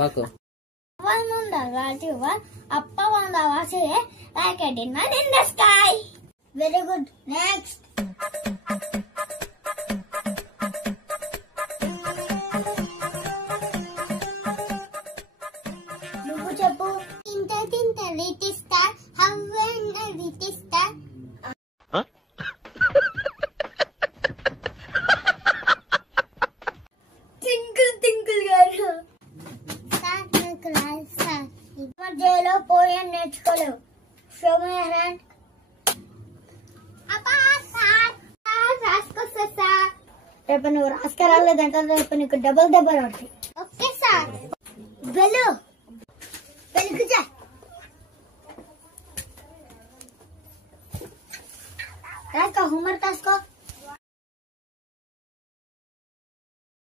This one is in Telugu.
వాకు Appa wanda wase like a dinner in the sky. Very good. Next. Nuvu cheppu. Tinta little star. How when a little star. Tinkle garu. Jello poem నేర్చుకోలేవు. Show me your hand. అబ్బా సార్ రాసుకో సార్. రేపు నువ్వు రాసుకురాలేదంటే రేపు నీకు డబుల్ దెబ్బలు పడతాయి. Okay sir. వెళ్ళు కూర్చో. రాసుకో హోంవర్క్ రాసుకో.